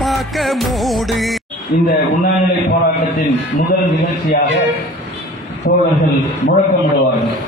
பார்க்க மூடு. இந்த உண்ணாநிலை போராட்டத்தின் முதல் நிகழ்ச்சியாக தோழர்கள் முழக்கமிடுவார்கள்.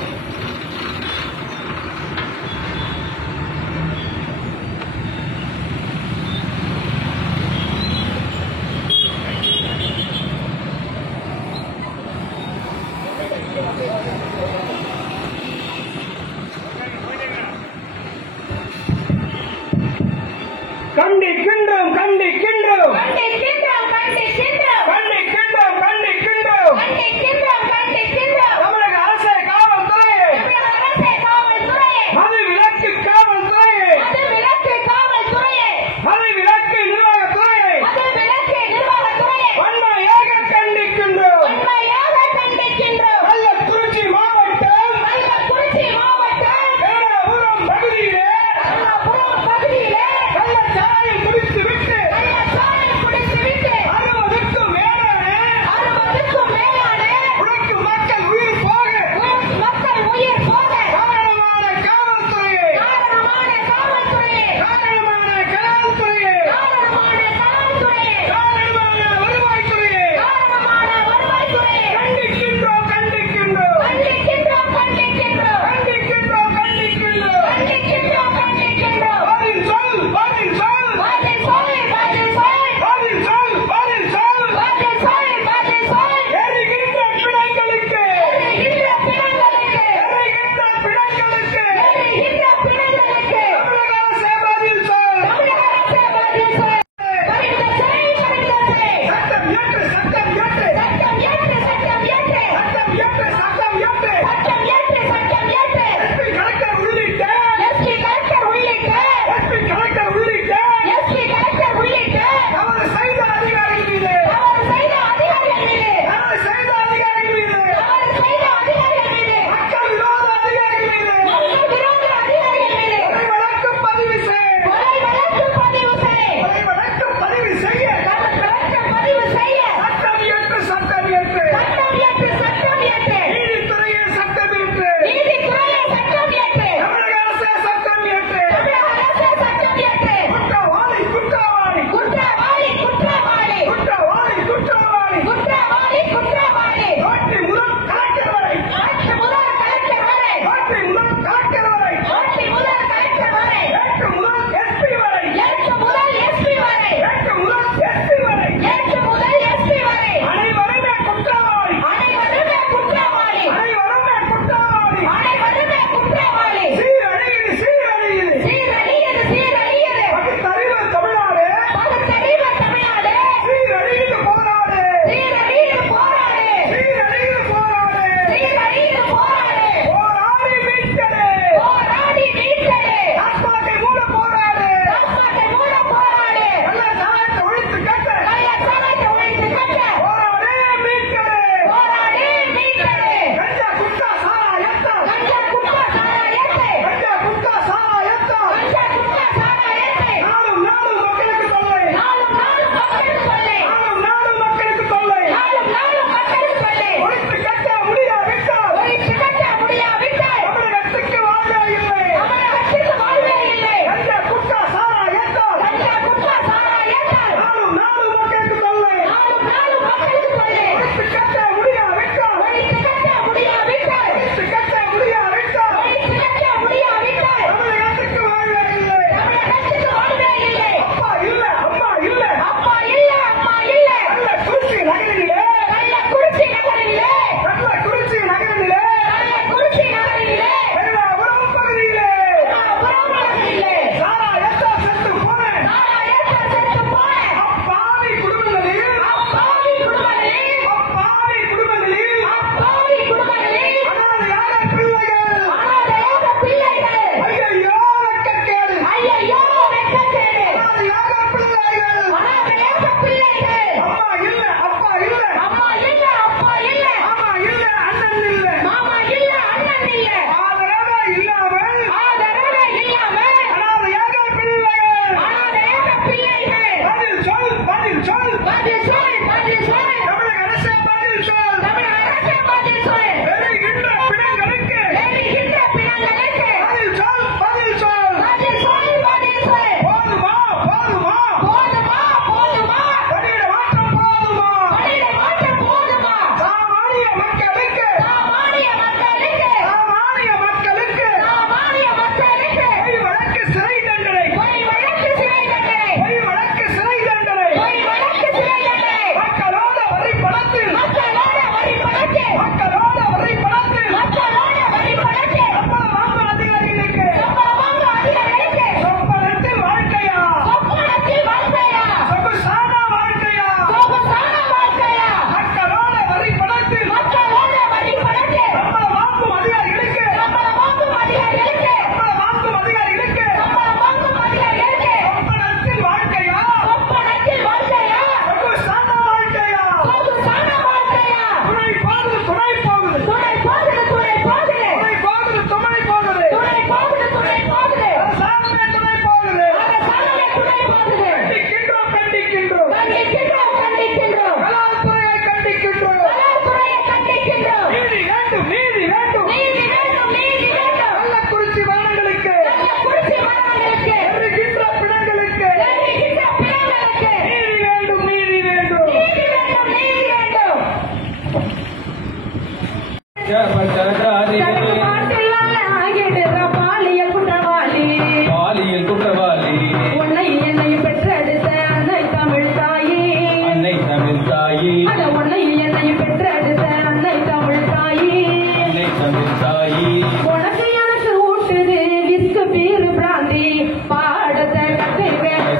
கண்டிக்கின்றோம் கண்டிக்கின்றோம் கண்டிக்கின்றோம் கண்டிக்கின்றோம் கண்டிக்கின்றோம் கண்டிக்கின்றோம் கண்டிக்கின்றோம் கண்டிக்கின்றோம் தமிழக அரசே காவல்துறையே, தமிழக அரசே காவல்துறையே, மது விலக்கு காவல்துறையே, மது விலக்கு காவல்துறையே, மது விலக்கு நிர்வாகத்துறையே மது விலக்கு நிர்வாகத்துறையே வன்மையாக கண்டிக்கின்றோம். உண்மையாக கண்டிக்கின்றோம். கள்ளக்குறிச்சி மாவட்டம் கள்ளக்குறிச்சி மாவட்டம் பேராவூரம் பகுதியிலே கள்ளக்குறிச்சி பகுதியிலே கள்ளச்சாராயம் குடித்துவிட்டு கள்ளச்சாராயம் குடித்துவிட்டு 60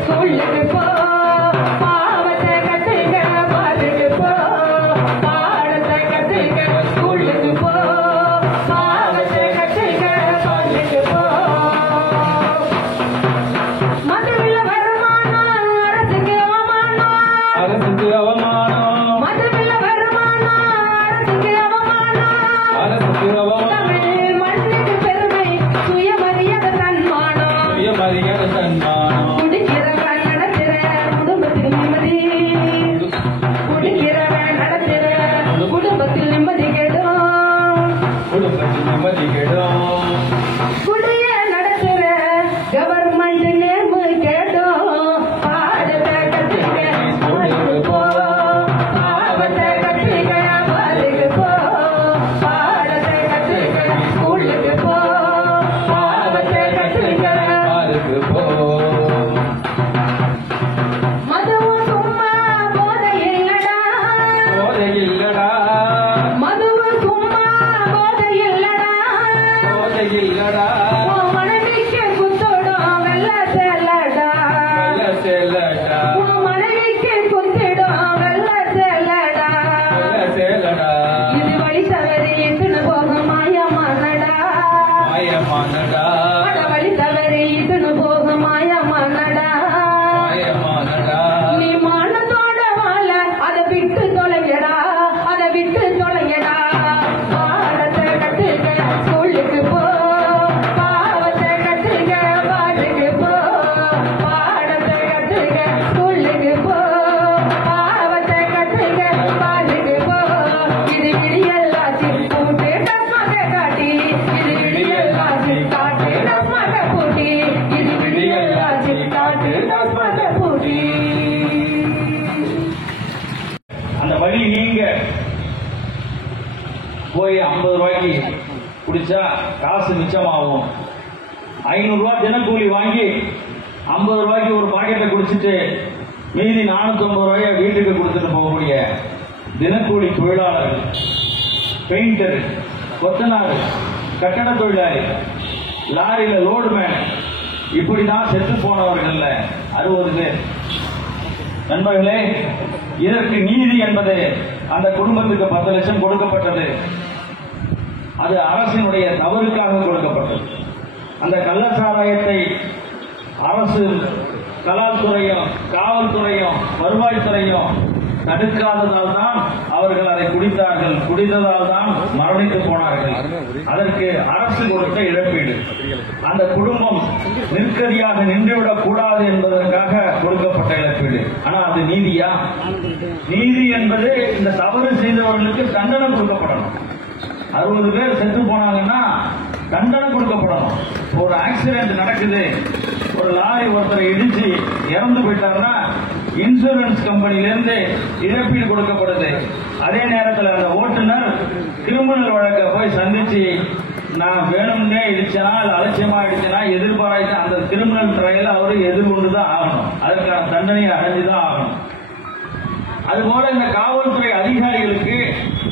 ஸ்கூலுக்கு போ பாவத்தை கத்துக்க பாட்டுக்கு போ பாடத்தை கத்துக்க ஸ்கூலுக்கு போ பாவத்தை கத்துக்க பாட்டுக்கு போ மதுவில வருமானம் அரசுக்கு அவமானம் அரசுக்கு அவமானம் மதுவில வருமானம் அரசுக்கு அவமானம் அரசுக்கு அவமானம் தமிழ் மண்ணுக்கு பெருமை சுயமரியாதை தன்மானம் சுயமரியாதை தன்மானம் குடிக்கிறவன் நடத்திற குடும்பத்தில் நிம்மதி குடிக்கிறவன் நடத்திற குடும்பத்தில் நிம்மதி கெடும் குடும்பத்தில் நிம்மதி கெடும் குடிய நடத்துற கவர்மெண்ட் நேர்மு கேட்டோம் பாடத்தை கத்துக்க ஸ்கூலுக்கு போ பாவத்தை கத்துக்க பாலுக்கு போ பாடத்தை கத்துக்க ஸ்கூலுக்கு போ பாவத்தை கத்துக்க பாருக்கு போ மதுவும் சும்மா போதை இல்லடா போதை இல்லடா மதுவும் சும்மா போதை இல்லடா போதை இல்லடா உன் மனைவிக்கு குத்தோடும் வெள்ள செல்லடா நல்ல செல்லடா உன் மனைவிக்கு குத்திடும் வெள்ள செல்லடா நல்ல செல்லடா இது வழி தவறி இட்டுன்னு போகும் மாயமானடா மாயமானடா அட வழி தவறி இட்டுன்னு போகும் மாயமானடா மாயமானடா நீ மானத்தோட வாழ அதை விட்டு தொலைங்கடா அதை விட்டு தொலைங்கடா பாடத்தை கத்துக்க ஸ்கூலுக்கு போ பாவத்தை கத்துக்க பாட்டுக்கு போ பாடத்தை கத்துக்க ஸ்கூலுக்கு போ பாவத்தை கத்துக்க பாட்டுக்கு போ இது விடியல்லாச்சு பூட்டு டஸ்மாக காட்டி இது விடியல்லாச்சு காட்டு டஸ்மாக பூட்டி இது விடியல்லாச்சு காட்டு டஸ்மாக பூட்டி அந்த வழி நீங்க போய் 50 ரூபாய்க்கு குடிச்சா காசு மிச்சமாகும். 500 ரூபாய் தினக்கூலி வாங்கி 50 ரூபாய்க்கு ஒரு பாக்கெட்டை குடிச்சிட்டு மீதி 450 ரூபாயை வீட்டுக்கு கொடுத்துட்டு போகக்கூடிய தினக்கூலி தொழிலாளர்கள், பெயிண்டர், கொத்தனார், கட்டட தொழிலாளி, லாரியில லோடுமேன், இப்படிதான் செத்து போனவர்கள்ல 60 பேர். நண்பர்களே, இதற்கு நீதி என்பது அந்த குடும்பத்துக்கு 10 லட்சம் கொடுக்கப்பட்டது. அது அரசினுடைய தவறுக்காக கொடுக்கப்பட்டது. அந்த கள்ளச்சாராயத்தை அரசு, கலால்துறையும், காவல்துறையும், வருவாய்த்துறையும் தடுக்காததால் தான் அவர்கள் அதை குடித்தார்கள். குடித்ததால் தான் மரணித்து போனார்கள். அதற்கு அரசு கொடுத்த இழப்பீடு. அந்த குடும்பம் நிற்கதியாக நின்றுவிடக் கூடாது என்பதற்காக கொடுக்கப்பட்ட இழப்பீடு. ஆனா அது நீதியா? நீதி என்பது இந்த தவறு செய்தவர்களுக்கு தண்டனை கொடுக்கப்படணும். 60 பேர் செத்து போனாங்கன்னா தண்டனை கொடுக்கப்படணும். ஒரு ஆக்சிடென்ட் நடக்குது, ஒரு லாரி ஒருத்தரை இடிச்சு இறந்து போயிட்டாருன்னா இன்சூரன்ஸ் கம்பெனியிலிருந்து இழப்பீடு கொடுக்கப்படுது. அதே நேரத்தில் அந்த ஓட்டுநர் கிரிமினல் வழக்கை போய் சந்திச்சு நான் வேணும்னே இடிச்சனா இல்ல அலட்சியமா இடிச்சனா எதிர்பாராய்த்து அந்த கிரிமினல் ட்ரையல் அவரு எதிர்கொண்டுதான் ஆகணும். அதற்கான தண்டனையை அடைஞ்சுதான் ஆகணும். அதுபோல இந்த காவல்துறை அதிகாரிகளுக்கு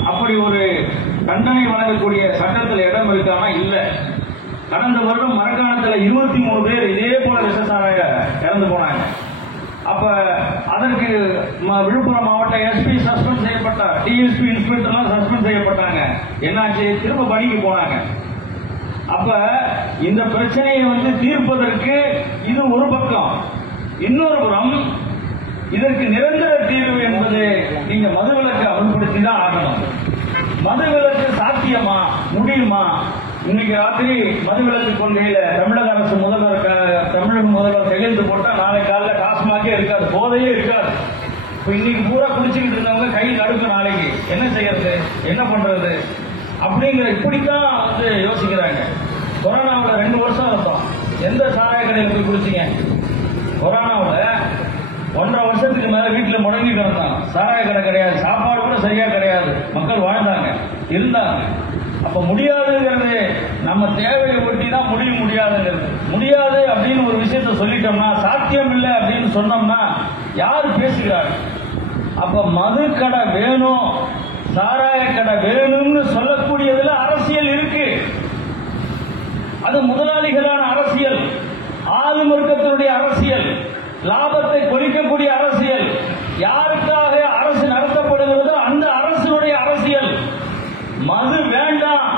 அப்படி ஒரு தண்டனை வழங்கக்கூடிய சட்டத்தில் இடம் இருக்காம இல்ல. கடந்த வருடம் மரக்காணத்துல 23 பேர் இதே போல விஷசாராய இறந்து போனாங்க. அப்ப அதற்கு விழுப்புரம் மாவட்ட எஸ்பி சஸ்பெண்ட் செய்யப்பட்டார், டிஎஸ்பி இன்ஸ்பெக்டர்லாம் சஸ்பெண்ட் செய்யப்பட்டாங்க. என்னாச்சு? திரும்ப பணிக்கு போனாங்க. அப்ப இந்த பிரச்சனையை தீர்ப்பதற்கு இது ஒரு பக்கம். இன்னொரு புறம் இதற்கு நிரந்தர தீர்வு என்பது நீங்க மதுவிலக்கு அமல்படுத்தி தான் ஆகணும். மதுவிலக்கு சாத்தியமா, முடியுமா? இன்னைக்கு ராத்திரி மதுவிலக்கு கொள்கையில தமிழக அரசு தமிழக முதல்வர் கையெழுத்து போட்டா நாளை காலைல டாஸ்மாகே இருக்காது, போதையே இருக்காது. இப்ப இன்னைக்கு பூரா குடிச்சுக்கிட்டு இருந்தவங்க கை நடுக்கும். நாளைக்கு என்ன செய்யறது, என்ன பண்றது அப்படிங்கிற இப்படித்தான் யோசிக்கிறாங்க. கொரோனாவில் 2 வருஷம் இருந்தோம். எந்த சாராய கடையில் போய் குடிச்சிங்க? கொரோனாவில் 1.5 வருஷத்துக்கு மேல வீட்டுல முடங்கி கிடந்தாங்க. சாராய கடை கிடையாது, சாப்பாடு கூட சரியா கிடையாது. மக்கள் வாழ்ந்தாங்க, இருந்தாங்க. அப்ப முடியாதுங்கிறது நம்ம தேவையை ஒட்டி தான் முடியாதுங்கிறது. முடியாது அப்படின்னு ஒரு விஷயத்த சொல்லிட்டோம்னா, சாத்தியம் இல்லை அப்படின்னு சொன்னோம்னா யாரு பேசுகிறார்? அப்ப மது கடை வேணும், சாராய கடை வேணும்னு சொல்லக்கூடியதுல அரசியல் இருக்கு. அது முதலாளிகளான அரசியல், ஆளும் வர்க்கத்தினுடைய அரசியல். லாபத்தை கொளிக்கக்கூடிய அரசியல், யாருக்காக அரசு நடத்தப்படுகிறதோ அந்த அரசுடைய அரசியல். மது வேண்டாம்,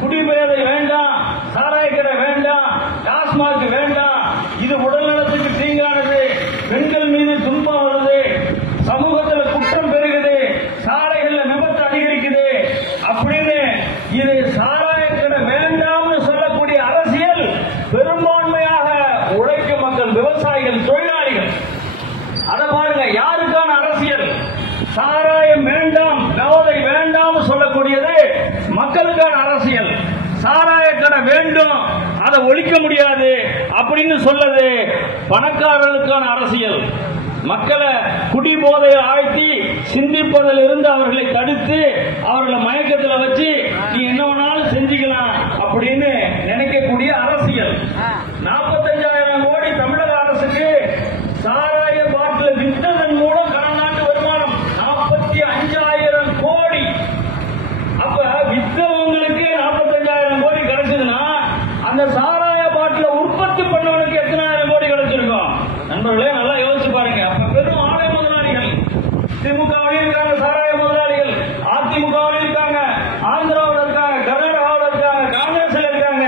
குடிபோதை வேண்டாம், சாராயக்கடை வேண்டாம், டாஸ்மாக் வேண்டாம், இது உடல் நலத்துக்கு தீங்கானது, பெண்கள் மீது துன்பம் வருது, சமூகத்தில் குற்றம் பெருகுது, சாலைகள்ல விபத்து அதிகரிக்குது அப்படின்னு இது சாராயக்கடை வேண்டாம்னு சொல்லக்கூடிய அரசியல் பெரும்பான்மையாக உழைக்கும் மக்கள், விவசாயிகள், தொழிலாளிகள். அதை பாருங்க, யாருக்கான அரசியல்? சாராயம் வேண்டாம், போதை வேண்டாம் சொல்லக்கூடியது மக்களுக்கான அரசியல். சாராயக்கடை வேண்டும், அதை ஒழிக்க முடியாது அப்படின்னு சொல்லது பணக்காரர்களுக்கான அரசியல். மக்களை குடிபோதையில் ஆழ்த்தி சிந்திப்பதில் இருந்து அவர்களை தடுத்து அவர்களை மயக்கத்தில் வச்சு நீ என்ன வேணாலும் செஞ்சுக்கலாம் அப்படின்னு நினைக்கக்கூடிய அரசியல். 45,000 கோடி தமிழக அரசுக்கு சாராய பாட்டில் விற்றதன் மூலம் கடனாண்டு வருமானம் 45,000 கோடி. அப்ப விற்றவங்களுக்கு 45,000 கோடி கிடைச்சதுன்னா அந்த சாராய பாட்டில உற்பத்தி பண்ணவனுக்கு எத்தனை ஆயிரம் கோடி கிடைச்சிருக்கும்? நண்பர்களே, நல்லா யோசிச்சு பாருங்க. அப்ப பெரும் ஆலை முதலாளிகள் திமுகவிலும் இருக்காங்க, சாராய முதலாளிகள் அதிமுகவிலும் இருக்காங்க, ஆந்திராவில் இருக்காங்க, கர்நாடகாவில் இருக்காங்க, காங்கிரஸ்ல இருக்காங்க.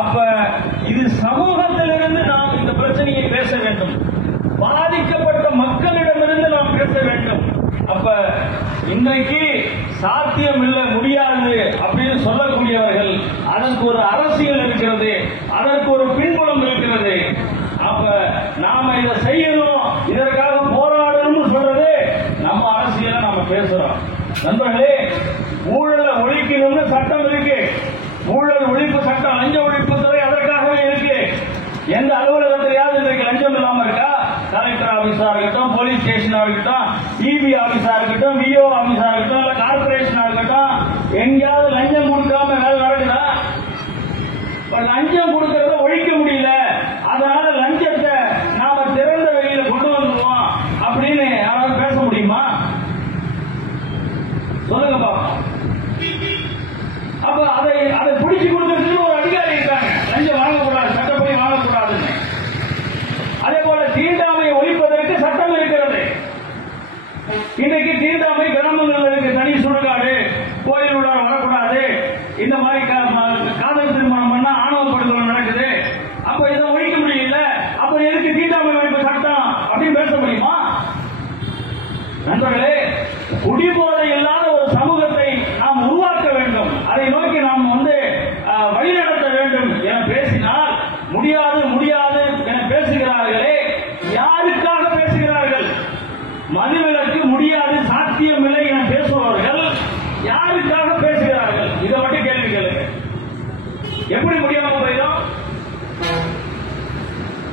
அப்ப இது சமூகத்திலிருந்து நாம் இந்த பிரச்சனையை பேச வேண்டும், பாதிக்கப்பட்ட மக்களிடமிருந்து நாம் பேச வேண்டும். அப்ப இன்றைக்கு சாத்தியம் இல்லை, முடியாது அப்படின்னு சொல்லக்கூடியவர்கள், அதற்கு ஒரு அரசியல் இருக்கிறது, அதற்கு ஒரு பின்புலம் இருக்கிறது. அப்ப நாம இதை செய்யணும், இதற்காக போராடணும்னு சொல்றது நம்ம அரசியலை நாம பேசுறோம். நண்பர்களே, ஊழலை ஒழிக்கணும்னு சட்டம் இருக்கு, ஊழல் ஒழிப்பு சட்டம், லஞ்ச ஒழிப்பு துறை அதற்காகவே இருக்கு. எந்த அலுவலகத்திலேயாவது இன்றைக்கு லஞ்சம் இல்லாம இருக்கா? கலெக்டர் ஆபீஸா இருக்கட்டும், போலீஸ் ஸ்டேஷனா இருக்கட்டும், இபி ஆபீஸா இருக்கட்டும், விஓ ஆபீஸா இருக்கட்டும், இல்ல கார்பரேஷனா இருக்கட்டும், எங்கேயாவது லஞ்சம் கொடுக்காம வேலை நடக்குதா? லஞ்சம் கொடுக்கறத ஒழிக்க முடியல, அதனால லஞ்சத்தை நாம திறந்த வெளியில கொண்டு வந்துருவோம் அப்படின்னு யாராவது பேச முடியுமா? சொல்லுங்க பாப்போம். அப்ப அதை பிடிச்சு கொடுக்கறதுக்கு ஒரு அதிகாரி இருக்காங்க, லஞ்சம் வாங்கக்கூடாது, சட்டப்படி வாங்கக்கூடாதுன்னு. அதே போல தீண்டாமையை ஒழிப்பதற்கு சட்டம் இருக்கிறது. இன்றைக்கு தீண்டாமை கிராமங்களில் இருக்கு, தனி சுடுகாடு, கோயில் உள்ளார வரக்கூடாது, இந்த மாதிரி காதல் திருமணம் பண்ணா ஆணவ படுகொலை நடக்குது. அப்ப இதை ஒழிக்க முடியல, அப்ப எதுக்கு தீண்டாமை ஒழிப்பு சட்டம் அப்படின்னு பேச முடியுமா? நண்பர்களே, குடிபோதை இல்லாத ஒரு சமூகத்தை நாம் உருவாக்க வேண்டும், அதை நோக்கி நாம் வழிநடத்த வேண்டும் என பேசினால் முடியாது முடியாது என பேசுகிறார்களே, யாருக்காக பேசுகிறார்கள்? மதுவிலக்கு முடியாது, சாத்தியமில்லை என பேசுபவர்கள் யாருக்காக பேசுகிறார்கள்? இதை மட்டும் கேள்வி கேளுங்க. எப்படி முடியாம போயிடும்?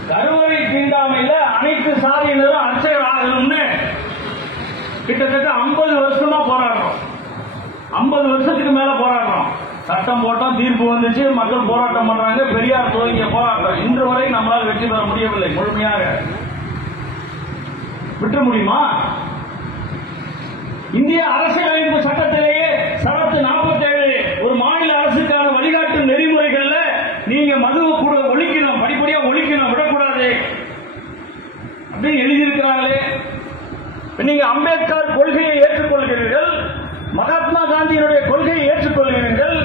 கருவறை தீண்டாமையில அனைத்து சாதியினரும் அர்ச்சகர் ஆகணும்னு கிட்டத்தட்ட 50 வருஷமா போராடுறோம். 50 வருஷத்துக்கு மேல போராடுறோம். சட்டம் போட்டோம், தீர்ப்பு வந்துச்சு, மக்கள் போராட்டம் பண்றாங்க, பெரியார் துவங்கிய போராட்டம் இன்று வரை நம்மளால் வெற்றி பெற முடியவில்லை. முழுமையாக விட்டுற முடியுமா? இந்திய அரசியலமைப்பு சட்டத்திலேயே சரத்து 47 ஒரு மாநில அரசுக்கான வழிகாட்டு நெறிமுறைகள்ல நீங்க மதுவை கூட ஒழிக்கணும், படிப்படியா ஒழிக்கணும், விடக்கூடாது அப்படின்னு எழுதியிருக்கிறாங்களே. நீங்க அம்பேத்கர் கொள்கையை ஏற்றுக்கொள்கிறீர்கள், மகாத்மா காந்தியினுடைய கொள்கையை ஏற்றுக்கொள்கிறீர்கள்,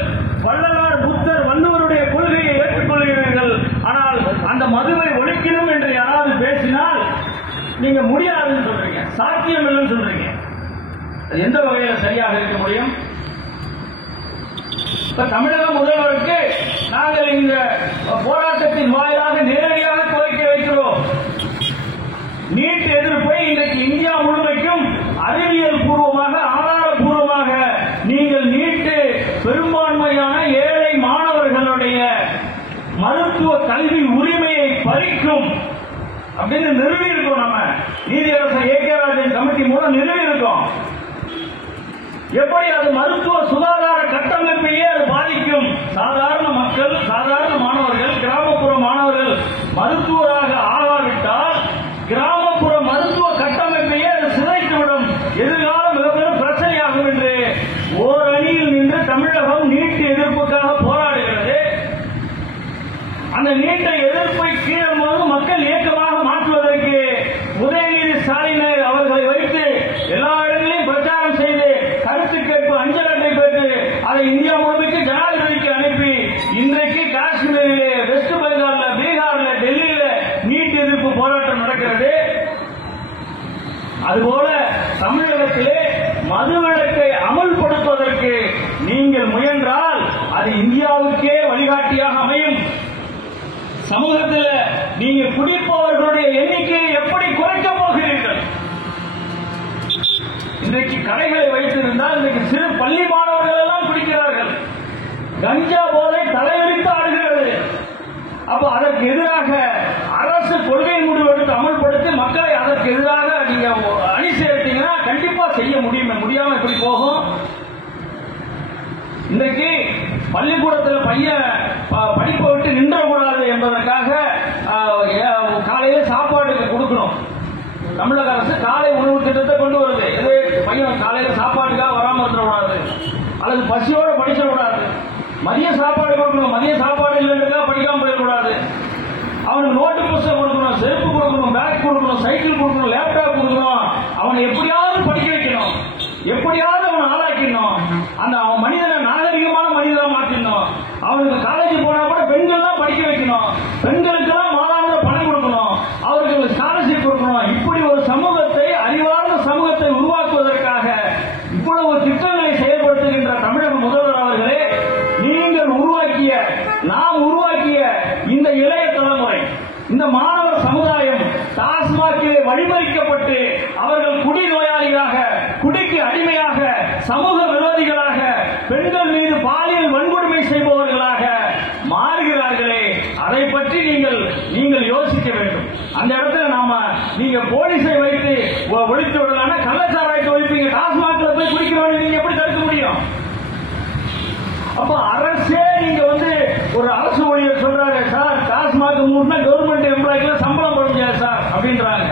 வள்ளலார், புத்தர், வள்ளுவருடைய கொள்கையை ஏற்றுக்கொள்கிறீர்கள். ஆனால் அந்த மதுவை ஒழிக்கணும் என்று யாராவது பேசினால் நீங்க முடியாதுன்னு சொல்றீங்க, சாத்தியம் இல்லைன்னு சொல்றீங்க. எந்த வகையில் சரியாக இருக்க முடியும்? இப்ப தமிழக முதல்வருக்கு நாங்கள் இந்த போராட்டத்தின் வாயிலாக நேரடியாக கோரிக்கை வைக்கிறோம். நீட் எதிர்ப்பை இன்றைக்கு இந்தியா முழுமைக்கும் அறிவியல் பூர்வமாக, ஆதாரபூர்வமாக நீங்கள் நீட்டு பெரும்பான்மையான ஏழை மாணவர்களுடைய மருத்துவ கல்வி உரிமையை பறிக்கும் அப்படின்னு நிறுவி இருக்கோம். நம்ம நீதியரசர் ஏ.கே. ராஜன் கமிட்டி மூலம் நிறுவி இருக்கோம். எப்படி அது மருத்துவ சுகாதார கட்டமைப்பையே அது பாதிக்கும். சாதாரண மக்கள், சாதாரண மாணவர்கள், கிராமப்புற மாணவர்கள் மருத்துவராக ஆகாவிட்டால் கிராமப்புற மருத்துவ கட்டமைப்பையே அது சிதைத்துவிடும், எதிர்காலம் மிகப்பெரும் பிரச்சனையாகும் என்று ஓர் அணியில் நின்று தமிழகம் நீட் எதிர்ப்புக்காக போராடுகிறது. அந்த நீட்டை எதிர்ப்பை கீழே மக்கள் இயக்கமாக மாற்றுவதற்கு இருக்கிறது. அதுபோல தமிழகத்திலே மதுவிலக்கை அமல்படுத்துவதற்கு நீங்கள் முயன்றால் அது இந்தியாவுக்கே வழிகாட்டியாக அமையும். சமூகத்தில் நீங்க குடிப்பவர்களுடைய எண்ணிக்கையை எப்படி குறைக்க போகிறீர்கள்? இன்றைக்கு கடைகளை வைத்திருந்தால் இன்றைக்கு சிறு பள்ளி மாணவர்கள் எல்லாம் குடிக்கிறார்கள். கஞ்சா போதை தலைவிரித்து ஆடுகிறது. அப்ப அதற்கு எதிராக அரசு கொள்கை முடிவெடுத்து அமல்படுத்தி மக்களை அதற்கு எதிராக நீங்க அணி சேர்த்தீங்கன்னா கண்டிப்பா செய்ய முடியாம எப்படி போகும்? இன்றைக்கு பள்ளிக்கூடத்தில் பையன் படிப்பை விட்டு நின்றக்கூடாது என்பதற்காக காலையில சாப்பாட்டுக்கு கொடுக்கணும். தமிழக அரசு காலை உணவு திட்டத்தை கொண்டு வருது. இது பையன் காலையில சாப்பாட்டுக்காக வராம இருந்துடக்கூடாது, அல்லது பசியோட படிச்சிடக்கூடாது. மதிய சாப்பாடு கொடுக்கணும். மதிய சாப்பாடு இல்லைன்றதுக்காக படிக்காம போயிடக்கூடாது. அவனுக்கு நோட்டு புத்தகம் கொடுக்கணும், செருப்பு கொடுக்கணும், பேக் கொடுக்கணும், சைக்கிள் கொடுக்கணும், லேப்டாப் கொடுக்கணும். அவனை எப்படியாவது படிக்க வைக்கணும், எப்படியாவது அவனை ஆளாக்கணும். அந்த அவன் மனிதனை நாகரிகமான மனிதனா மாற்றணும். அவனுக்கு காலேஜ் போனா கூட பெண்கள் தான் படிக்க வைக்கணும், பெண்களுக்கெல்லாம் மாதாந்திர பணம் கொடுக்கணும், அவர்களுக்கு ஸ்காலர்ஷிப் கொடுக்கணும். இப்படி ஒரு சமூகத்தை, அறிவார்ந்த சமூகத்தை உருவாக்குவதற்காக இவ்வளவு திட்டங்களை செயல்படுத்துகின்ற தமிழக முதல்வர் அவர்களே, நீங்கள் உருவாக்கிய, நாம் உருவாக்கிய இந்த இளைய தலைமுறை, இந்த மாணவர் சமுதாயம் டாஸ்மாகிலே வழிமறிக்கப்பட்டு அவர்கள் குடி நோயாளிகளாக, குடிக்கு அடிமையாக, சமூக விரோதிகளாக, பெண்கள் மீது பாலியல் வன்கொடுமை செய்பவர்களாக மாறுகிறார்களே, அதை பற்றி நீங்கள் யோசிக்க வேண்டும். அந்த இடத்துல நீங்க போலீஸை வைத்து ஒழித்து விடலாம்னா கள்ளச்சாராயத்தை ஒழிப்பீங்க, டாஸ்மாக்ல போய் குடிக்கிறவங்க நீங்க எப்படி தடுக்க முடியும்? அப்ப அரசே நீங்க ஒரு அரசு ஊழியர் சொல்றாரு, சார் டாஸ்மாக் மூணுனா கவர்மெண்ட் எம்ப்ளாய்க்கு சம்பளம் போட முடியாது சார் அப்படின்றாங்க.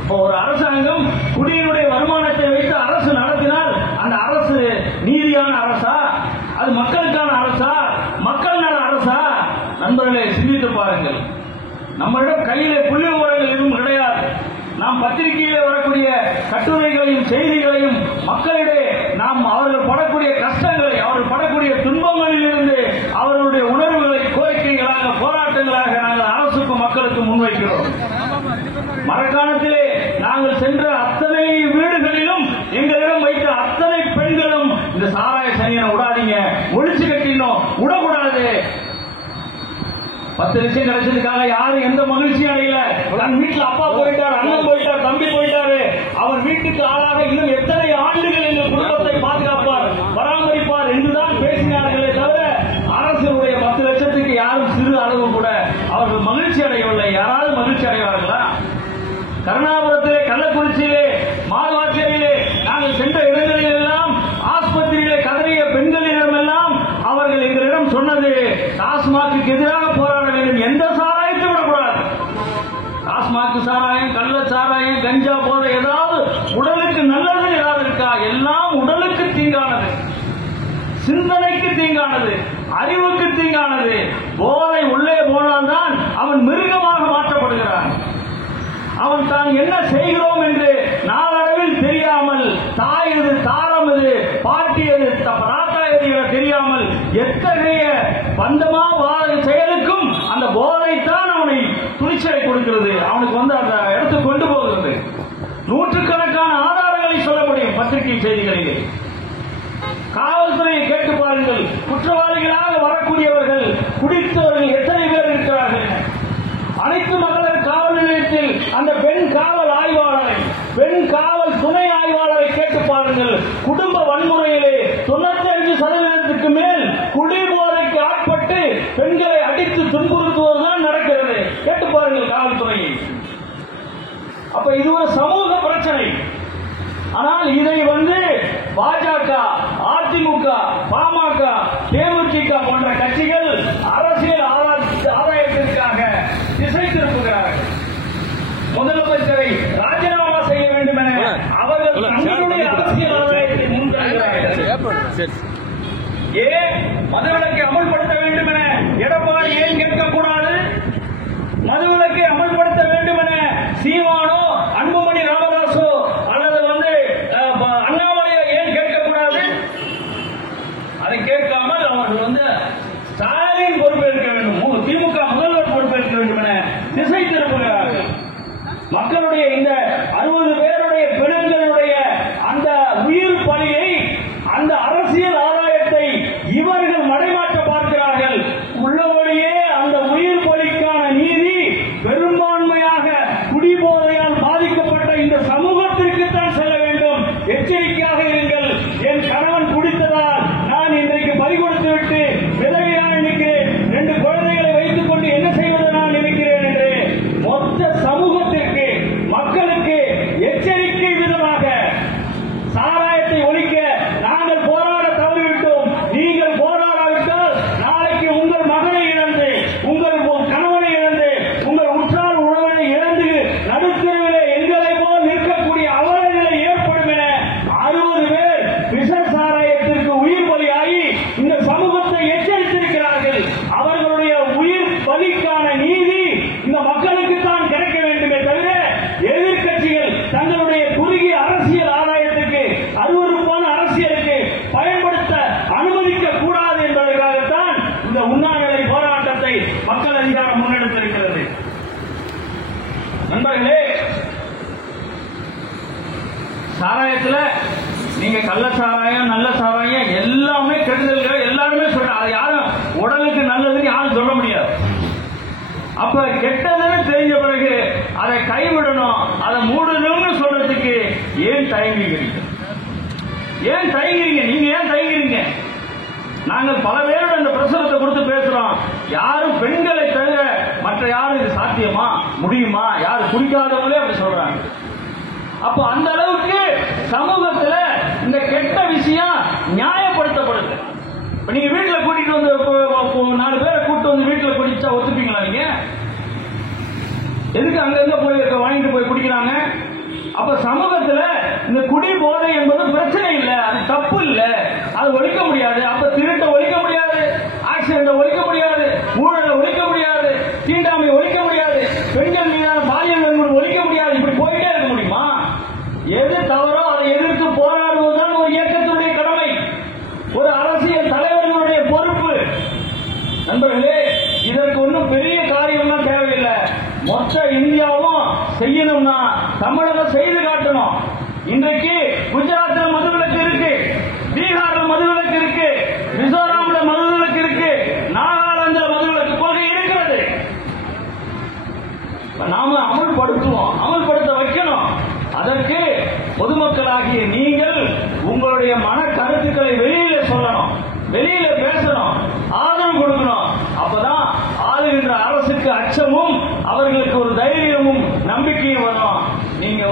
இப்போ ஒரு அரசாங்கம் குடியினுடைய வருமானத்தை வைத்து அரசு நடத்தினால் அந்த அரசு நீதியான அரசா? அது மக்களுக்கான அரசா? மக்கள் நல அரசா? நண்பர்களே, சிந்தித்து பாருங்கள். நம்மளிடம் கையிலே புள்ளி விவரங்கள் எதுவும் கிடையாது. நாம் பத்திரிகையிலே வரக்கூடிய கட்டுரைகளையும் செய்திகளையும் மக்களிடையே நாம் அவர்கள் படக்கூடிய கஷ்டங்களை, அவர்கள் படக்கூடிய துன்பங்களில் இருந்து அவர்களுடைய உணர்வுகளை கோரிக்கைகளாக, போராட்டங்களாக நாங்கள் அரசுக்கும் மக்களுக்கும் முன்வைக்கிறோம். மரக்காணத்திலே நாங்கள் சென்ற அத்தனை வீடுகளிலும் எங்களிடம் வைத்த அத்தனை பெண்களும் இந்த சாராய சனியனை விடாதீங்க, ஒழிச்சு கட்டினோம், விடக்கூடாது. 10 லட்சம் கிடைச்சதுக்காக யாரும் எந்த மகிழ்ச்சி அடையல. தன் வீட்டுல அப்பா போயிட்டார், அண்ணன் போயிட்டார், தம்பி போயிட்டாரு. அவர் வீட்டுக்கு ஆளாக இன்னும் எத்தனை ஆண்டுகள் எங்கள் குடும்பத்தை பாதுகாப்பார், பராமரிப்பார் என்றுதான் பேசினார்களே தவிர அரசுடைய 10 லட்சத்துக்கு யாரும் சிறு அளவு கூட அவர்கள் மகிழ்ச்சி அடையவில்லை. யாராவது மகிழ்ச்சி அடைவார்களா? கருணாபுரத்திலே, கள்ளக்குறிச்சியிலே, மாவாச்சேரியிலே நாங்கள் சென்ற இடங்களில் எல்லாம் ஆஸ்பத்திரியிலே கதறிய பெண்களிடம் எல்லாம் அவர்கள் எங்களிடம் சொன்னது, டாஸ்மாக்கு எதிராக போராட வேண்டும், எந்த சாராயத்தை விடக்கூடாது. டாஸ்மாக்கு சாராயம், கள்ள சாராயம், கஞ்சா போதை ஏதாவது உடலுக்கு நல்லது ஏதாவது இருக்கா? எல்லாம் உடலுக்கு தீங்கானது, சிந்தனைக்கு தீங்கானது, அறிவுக்கு தீங்கானது. போதை உள்ளே போனால்தான் அவன் மிருகமாக மாற்றப்படுகிறான். அவன் தான் என்ன செய்கிறோம் என்று நாளடைவில் தெரியாமல், தாய் எது, தாரம் எது, பாட்டி எது, ராத்தா எது என தெரியாமல் எத்தகைய பந்தமா செயலுக்கும் அந்த போதைத்தான் அவனை துணிச்சலை கொடுக்கிறது, அவனுக்கு அந்த இடத்துக்கு கொண்டு போகிறது. நூற்றுக்கணக்கான ஆதாரங்களை சொல்ல முடியும் பத்திரிகை செய்திகளிலே. காவல்துறையை கேட்டு பாருங்கள், குற்றவாளிகளாக வரக்கூடியவர்கள், குடித்தவர்கள் எத்தனை பேர் இருக்கிறார்கள்? அனைத்து மகளிர் காவல் நிலையத்தில் அந்த பெண் காவல் ஆய்வாளரை, பெண் காவல் துணை ஆய்வாளரை கேட்டு பாருங்கள். குடும்ப வன்முறையிலே 95% மேல் குடிபோதைக்கு ஆட்பட்டு பெண்களை அடித்து துன்புறுத்துவதுதான் நடக்கிறது. கேட்டு பாருங்கள் காவல்துறையை. அப்ப இது ஒரு சமூக பிரச்சனை. ஆனால் இதை பாஜக, அதிமுக, பாமக, தேமுதிக போன்ற கட்சிகள் அரசியல் ஆதாயத்திற்காக திசை திருப்புகிறார்கள். முதலமைச்சரை ராஜினாமா செய்ய வேண்டும் என அவர்கள் தங்களுடைய அரசியல் ஆதாயத்தை முன்தருகிறார்கள். ஏன் மதுவிலக்கை அமல்படுத்த வேண்டும் என எடப்பாடி ஏன் கேட்கக்கூடாது? மதுவிலக்கை அமல்படுத்த வேண்டும் என சீமானோ, அன்புமணி ராமதாசோ அல்லது அண்ணாமலையோ ஏன் கேட்கக்கூடாது? அதை கேட்காமல் அவர்கள் ஸ்டாலின் பொறுப்பேற்க வேண்டும், திமுக முதல்வர் பொறுப்பேற்க வேண்டும் என திசை திருப்புகிறார்கள். மக்களுடைய இந்த 60 பேருடைய பிணங்களுடைய அந்த உயிர் பலியை, அந்த அரசியல் ஆதாயத்தை இவர்கள் மடைமாற்ற பார்க்கிறார்கள். உள்ளபடியே அந்த உயிர் பலிக்கான நீதி பெரும்பான்மையாக குடிபோதையால் பாதிக்கப்பட்ட இந்த சமூகத்திற்கு தான் செல்ல வேண்டும். எச்சரிக்கையாக இருங்கள். என் கணவன் குடித்ததால் நான் இன்றைக்கு பறி கொடுத்து விட்டு விதவையாக நிற்கிறேன், 2 குழந்தைகளை வைத்துக் கொண்டு என்ன செய்வது நான் நினைக்கிறேன் என்று மொத்த சமூகத்திற்கு, மக்களுக்கு எச்சரிக்கை விதமாக சாராயத்தை ஒழிக்க நாங்கள் போராட தவறிவிட்டோம். நீங்கள் போராடாவிட்டால் நாளைக்கு உங்கள் மகனை இழந்து, உங்கள் கணவனை இழந்து, உங்கள் உற்றார் உறவினை இழந்து நடுத்தருவிலே எங்களை போல் நிற்கக்கூடிய அவல நிலை ஏற்படும் என 60 பேர் விஷ சாராயத்திற்கு உயிர் பலியாகி இந்த சமூகத்தை எச்சரித்திருக்கிறார்கள். அவர்களுடைய உயிர் பலிக்கான நீதி இந்த மக்களுக்கு தான் கிடைக்க வேண்டுமே தவிர எதிர்க்கட்சிகள் தங்களுடைய குறுகிய அரசியல் ஆதாயத்துக்கு, அருவருப்பான அரசியலுக்கு பயன்படுத்த அனுமதிக்க கூடாது என்பதற்காகத்தான் இந்த உண்ணாநிலை போராட்டத்தை மக்கள் அதிகாரம் முன்னெடுத்திருக்கிறது. நண்பர்களே, சாராயத்துல நீங்க கள்ள சாராயம், நல்ல சாராயம் எல்லாமே கெடுதல்கள் எல்லாருமே சொல்றாங்க. அது யாரும் உடலுக்கு நல்லதுன்னு யாரும் சொல்ல முடியாது. அப்ப கெட்டதுன்னு தெரிஞ்ச பிறகு அதை கைவிடணும், அதை மூடணும்னு சொல்றதுக்கு ஏன் தயங்குகிறீங்க? ஏன் தயங்குறீங்க? நீங்க ஏன் தயங்குறீங்க? நாங்கள் பல பேரோட இந்த பிரசுரத்தை கொடுத்து பேசுறோம். யாரும் பெண்களை தவிர மற்ற யாரும் இது சாத்தியமா, முடியுமா? யாரும் குடிக்காதவங்களே அப்படி சொல்றாங்க. அப்ப அந்த அளவுக்கு சமூகத்துல இந்த கெட்ட விஷயம் நியாயப்படுத்தப்படுது. இப்ப நீங்க வீட்டுல கூட்டிட்டு வந்து 4 பேரை கூட்டு வந்து வீட்டுல குடிச்சா ஒத்துப்பீங்களா? நீங்க எதுக்கு அங்க போய் வாங்கிட்டு போய் குடிக்கிறாங்க? அப்ப சமூகத்துல இந்த குடி போதை என்பது பிரச்சனை இல்லை, அது தப்பு இல்லை, அது ஒழிக்க முடியாது. அப்ப திருட்டை ஒழிக்க முடியாது, ஆக்சிடென்ட் ஒழிக்க முடியாது, ஊழலை ஒழிக்க முடியாது, தீண்டாமை ஒழிக்க முடியாது, பெண்கள் மீதான பாலியல் வன்முறை ஒழிக்க முடியாது. இப்படி போயிட்டே இருக்க முடியுமா? எது தவறோ அதை எதிர்த்து போராடுவதுதான் ஒரு இயக்கத்துடைய கடமை, ஒரு அரசியல் தலைவர்களுடைய பொறுப்பு. நண்பர்களே, இதற்கு ஒன்றும் பெரிய காரியம்லாம் தேவையில்லை. மொத்த இந்தியாவும் செய்யணும்னா தமிழகம் செய்து காட்டணும். இன்றைக்கு குஜராத்தில் மதுவிலக்கு இருக்கு, பீகாரில் மதுவிலக்கு இருக்கு, மிசோராம்ல மதுவிலக்கு இருக்கு, நாகாலாந்தில் மதுவிலக்கு கொள்கை இருக்கிறது. நாம அமல்படுத்துவோம், அமல்படுத்த வைக்கணும். அதற்கு பொதுமக்களாகிய நீங்கள் உங்களுடைய மன கருத்துக்களை வெளியில சொல்லணும், வெளியில பேசணும், ஆதரவு கொடுக்கணும். அப்பதான் ஆளுகின்ற அரசுக்கு அச்சமும் அவர்களுக்கு ஒரு தைரியமும் நம்பிக்கையும் வரும். நீங்க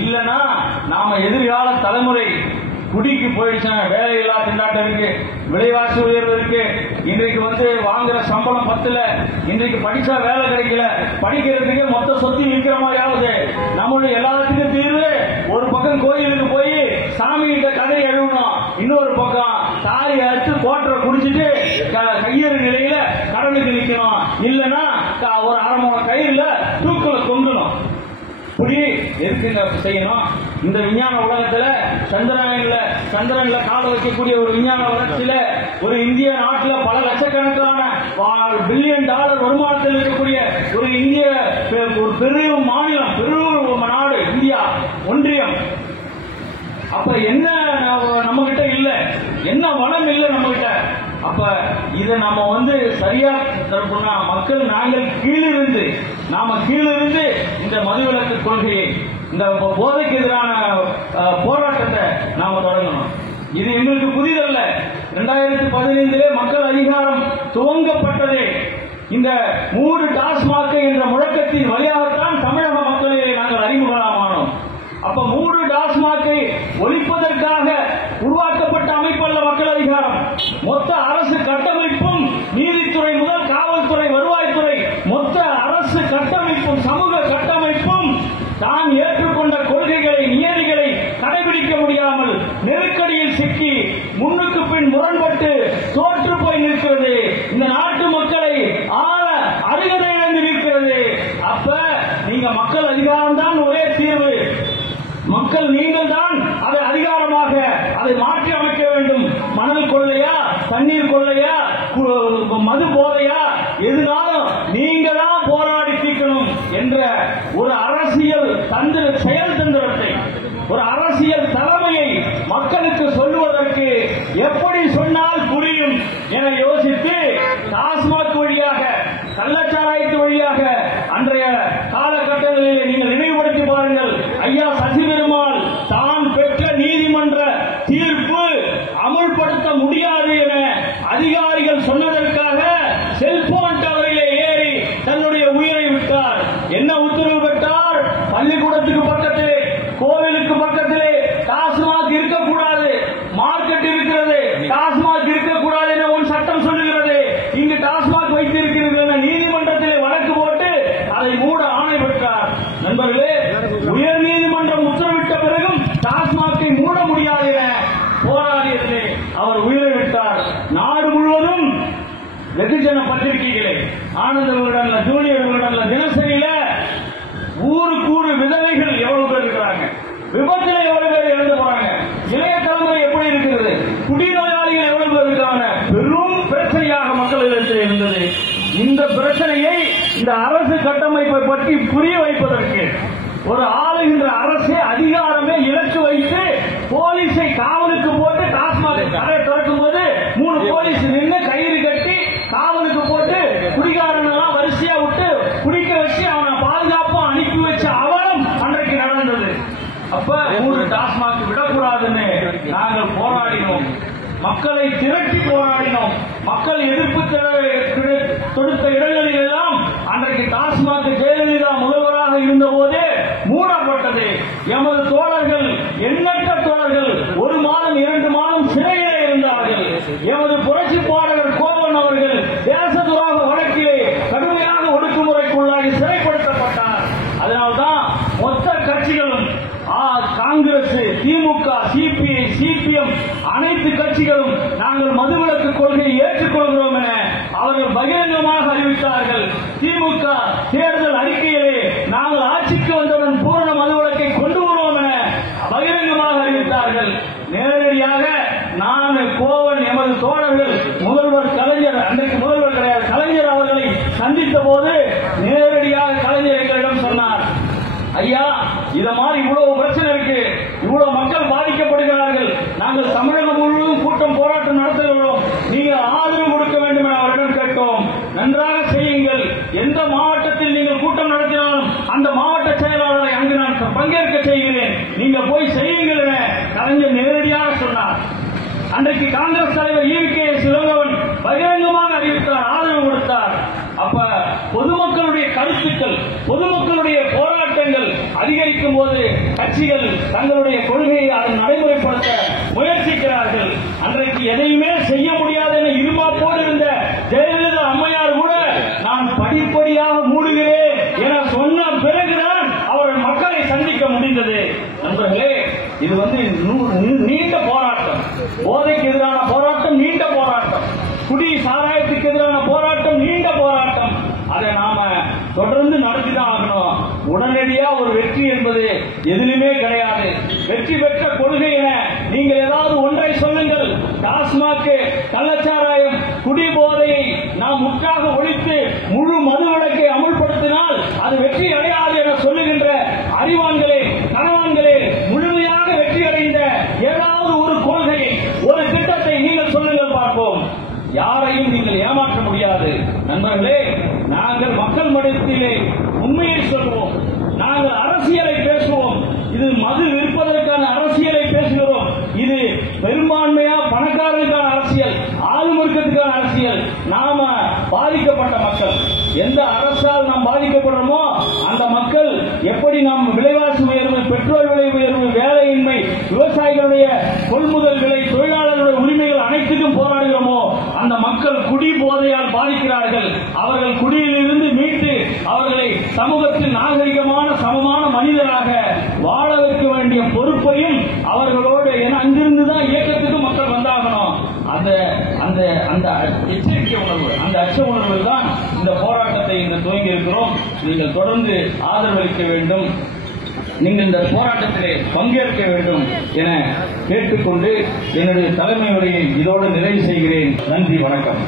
இல்லனா நாம எதிர்கால தலைமுறை குடிக்கு போயிடுச்சுன்னா வேலையில்லா திண்டாட்டம் இருக்கு, விலைவாசி உயர்வு இருக்கு, இன்றைக்கு வாங்குற சம்பளம் 10ல, இன்றைக்கு படிச்சா வேலை கிடைக்கல, படிக்கிறதுக்கு மொத்த சொத்து விற்கிற மாதிரி ஆகுது. நம்மளுடைய எல்லாத்துக்கும் தீர்வு ஒரு பக்கம் கோயிலுக்கு போய் சாமி கிட்ட கதை எழுதணும், இன்னொரு பக்கம் தாலி அறுத்து கோட்டரை குடிச்சிட்டு கையறு நிலையில கடனுக்கு நிக்கணும், இல்லனா ஒரு அரை மணி கயிறுல தூக்குல தொங்கணும். இப்படி எதுக்குங்க செய்யணும்? இந்த விஞ்ஞான உலகத்துல சந்திரன்ல கால வைக்கக்கூடிய ஒரு விஞ்ஞான வளர்ச்சியில ஒரு இந்திய நாட்டுல பல லட்சக்கணக்கான பில்லியன் டாலர் வருமானத்தில் இருக்கக்கூடிய ஒரு இந்திய ஒரு பெரிய மாநிலம், பெரிய நாடு இந்தியா ஒன்றியம். அப்ப என்ன நம்ம கிட்ட இல்ல, என்ன வளம் இல்ல நம்ம கிட்ட. அப்ப இதை நம்ம சரியா தரப்புனா மக்கள் நாங்கள் கீழிருந்து இந்த மதுவிலக்கு கொள்கையை, இந்த போதைக்கு எதிரான போராட்டத்தை நாம தொடங்கணும். இது எங்களுக்கு புதிதல்ல. 2015 மக்கள் அதிகாரம் துவங்கப்பட்டதே இந்த 3 டாஸ்மாக் என்ற முழக்கத்தின் வழியாகத்தான் தமிழக மக்களை நாங்கள் அறிமுகமானோம். அப்ப 3 டாஸ்மாக்கை ஒழிப்பதற்காக உருவாக்கப்பட்ட அமைப்பல்ல மக்கள் அதிகாரம். மொத்த அரசு கட்டமைப்பும் நீதித்துறை முதல் காவல்துறை, வருவாய்த்துறை, மொத்த அரசு கட்டமைப்பும் சமூக கட்டமைப்பும் தான் ஏற்றுக்கொண்ட கொள்கைகளை, நியதிகளை கடைபிடிக்க முடியாமல் நெருக்கடியில் சிக்கி முன்னுக்கு பின் முரண்பட்டு தோற்று போய் நிற்கிறது. இந்த நாட்டு மக்களை ஆள அருகதை இழந்து நிற்கிறது. அப்ப நீங்க மக்கள் அதிகாரம் தான் ஒரே தீர்வு. மக்கள் நீங்கள் தான் அதை அதிகாரமாக அதை மாற்றி அமைக்க வேண்டும். மணல் கொள்ளையா, தண்ணீர் கொள்ளையா, மது போதையா, எதுனாலும் நீங்க தான் போராடி தீர்க்கணும் என்ற ஒரு அரசியல் செயல் தந்திரத்தை, ஒரு அரசியல் தலைமையை மக்களுக்கு சொல்லுவதற்கு எப்படி சொன்னால் புரியும் என யோசித்து டாஸ்மாக் வழியாக, கள்ளச்சாராயத்து வழியாக அன்றைய காலகட்டங்களில் நீங்கள் நினைவுபடுத்தி பாருங்கள். ஐயா சசிபெருமாள் தான் பெற்ற நீதிமன்ற தீர்ப்பு அமுல்படுத்த முடியாது என அதிகாரிகள் சொன்னதற்காக செல்போன் டவரிலே ஏறி தன்னுடைய உயிரை விட்டார். என்ன உத்தரவு பெற்றார்? பள்ளிக்கூடத்துக்கு பக்கத்திலே, கோவிலுக்கு பக்கத்திலே டாஸ்மாக் இருக்கக்கூடாது, மார்க்கெட் இருக்கிறது, டாஸ்மாக் இருக்கக்கூடாது என ஒரு சட்டம் சொல்லுகிறது. இங்கு டாஸ்மாக் வைத்திருக்கிறது என நீதிமன்றத்திலே வழக்கு போட்டு அதை மூட ஆணை பெற்றார். நண்பர்களே, உயர் நீதிமன்றம் உத்தரவிட்ட பிறகும் டாஸ்மாக்கை மூட முடியாது என போராடியதிலே அவர் உயிரை விட்டார். நாடு முழுவதும் வெகுஜன பத்திரிகைகளே, ஆனந்த விகடன்ல, ஜூனியர் விகடன்ல, தினசரியில ஊருக்கு ஊரு விதவைகள் எவ்வளவு பேர் இருக்கிறாங்க, விபத்துல எவ்வளவு பேர் இறந்து போறாங்க, இளைய தலைமுறை எப்படி இருக்கிறது, குடிநோயாளிகள் எவ்வளவு பேர் இருக்காங்க, பெரும் பிரச்சனையாக மக்களிடத்தில் இருந்தது. இந்த பிரச்சனையை, இந்த அரசு கட்டமைப்பை பற்றி புரிய வைப்பதற்கு ஒரு ஆளுகின்ற அரசே அதிகாரமே இலக்கு வைத்து போலீஸை காவலுக்கு போட்டு டாஸ்மாக் கடை திறக்கும் போது 3 போலீஸ் நின்று கயிறு கட்டி காவலுக்கு போட்டு குடிகாரனெல்லாம் வரிசையா விட்டு குடிக்க வச்சு அவனை பாதுகாப்பா அனுப்பி வச்ச அவலம் அன்றைக்கு நடந்தது. அப்ப 3 டாஸ்மாக் விடக்கூடாதுன்னு நாங்கள் போராடினோம், மக்களை திரட்டி போராடினோம். மக்கள் எதிர்ப்பு தொடுத்த இடங்களில் எல்லாம் அன்றைக்கு டாஸ்மாக் ஜெயலலிதா முதல்வராக இருந்த போதே மூடப்பட்டது. எமது தோழர்கள், எண்ணற்ற தோழர்கள் 1 மாதம் 2 மாதம் சிறையிலே இருந்தார்கள். எமது புரட்சி பாடகர் கோவன் அவர்கள் தேச துரோக வழக்கிலே கடுமையாக ஒடுக்குமுறைக்குள்ளாகி சிறைப்படுத்தப்பட்டார். அதனால்தான் மொத்த கட்சிகளும், காங்கிரஸ், திமுக, சிபிஐ, சிபிஎம் அனைத்து கட்சிகளும் நாங்கள் மதுவிலக்கு கொள்கையை ஏற்றுக்கொள்கிறோம் என அவர்கள் பகிரங்கமாக அறிவித்தார்கள். திமுக தேர்தல் அறிக்கையிலே நாங்கள் ஆட்சிக்கு வந்தவுடன் பூரண மதுவிலக்கை கொண்டு வருவோம் என பகிரங்கமாக அறிவித்தார்கள். நேரடியாக நான், கோவன், எமது தோழர்கள் முதல்வர் கலைஞர், அன்றைக்கு முதல்வர் கிடையாது, கலைஞர் அவர்களை சந்தித்த போது நேரடியாக கலைஞர் எங்களிடம் சொன்னார், ஐயா இத மாதிரி இவ்வளவு பிரச்சனை இருக்கு, இவ்வளவு மக்கள் பாதிக்கப்படுகிறார்கள், நாங்கள் தமிழகம் முழுவதும் கூட்டம் போராட்டம் நடத்துகிறோம், நீங்கள் ஆதரவு கொடுக்க வேண்டும் என அவரிடம் கேட்டோம். நன்றாக செய்யுங்கள், எந்த மாவட்டத்தில் நீங்கள் கூட்டம் நடத்தினாலும் அந்த மாவட்ட செயலாளரை அங்கு நான் பங்கேற்க செய்கிறேன், நீங்க போய் செய்யுங்கள் என கலைஞர் நேரடியாக சொன்னார். அன்றைக்கு காங்கிரஸ் தலைவர் EVKS இளங்கோவன் பகிரங்கமாக அறிவித்தார், ஆதரவு கொடுத்தார். அப்ப பொதுமக்களுடைய கருத்துக்கள், பொதுமக்களுடைய போராட்டங்கள் அதிகரிக்கும் போது கட்சிகள் தங்களுடைய கொள்கையை அதை நடைமுறைப்படுத்த முயற்சிக்கிறார்கள். அன்றைக்கு எதையுமே செய்ய முடியாது என இருமாப்போடு இருந்த ஜெயலலிதா அம்மையார் கூட நான் படிப்படியாக மூடுகிறேன் என சொன்ன பிறகுதான் அவர்கள் மக்களை சந்திக்க முடிந்தது. நண்பர்களே, இது நீண்ட போராட்டம், போதைக்கு எதிரான போராட்டம், நீண்ட போராட்டம், குடி சாராயத்துக்கு எதிரான போராட்டம், நீண்ட போராட்டம். அதை நாம தொடர்ந்து நடத்திதான் ஆகணும். உடனடியா ஒரு வெற்றி என்பது எதிலுமே கிடையாது. வெற்றி பெற்ற கொள்கை என நீங்கள் ஏதாவது ஒன்றை சொல்லுங்கள். டாஸ்மாக், கள்ளச்சாராயம், குடி போதையை நாம் முற்றாக ஒழித்து முழு மதுவிலக்கை அமுல்படுத்தினால் அது வெற்றி அடையாது என சொல்லுகின்ற அறிவான்களே, கணவான்களே, முழுமையாக வெற்றி அடைந்த ஏதாவது ஒரு கொள்கையை, ஒரு திட்டத்தை நீங்கள் சொல்லுங்கள் பார்ப்போம். யாரையும் நீங்கள் ஏமாற்ற முடியாது. நண்பர்களே, நாங்கள் மக்கள் மன்றத்திலே உண்மையை சொல்வோம், நாங்கள் அரசியலை பேசுவோம். இது மது விற்பதற்கான அரசியலை பேசுகிறோம். இது பெரும்பான்மையா பணக்காரர்களுக்கான அரசியல், ஆளுமர்க்கத்துக்கான அரசியல். நாம பாதிக்கப்பட்ட மக்கள், எந்த அரசால் நாம் பாதிக்கப்படுறோமோ அந்த மக்கள் எப்படி நாம் விலைவாசி உயர்வு, பெட்ரோல் விலை உயர்வு, வேலையின்மை, விவசாயிகளுடைய கொள்முதல் விலை, தொழிலாளர்களுடைய உரிமைகள் அனைத்துக்கும் போராடுகிறோமோ அந்த மக்கள் குடி போதையால் பாதிக்கிறார்கள். அவர்கள் குடியிலிருந்து மீட்டு அவர்களை சமூகத்தில் நாகரிகமான சமமான மனிதராக வாழ வைக்க வேண்டிய பொறுப்பையும் அவர்களோடு, என அங்கிருந்துதான் இயக்கத்துக்கு மக்கள் வந்தாகணும். அந்த எச்சரிக்கை உணர்வு, அந்த அச்ச உணர்வில் தான் இந்த போராட்டத்தை இன்று துவங்கி இருக்கிறோம். நீங்கள் தொடர்ந்து ஆதரவளிக்க வேண்டும், நீங்கள் இந்த போராட்டத்திலே பங்கேற்க வேண்டும் என கேட்டுக்கொண்டு என்னுடைய தலைமை உரையை இதோடு நிறைவு செய்கிறேன். நன்றி, வணக்கம்.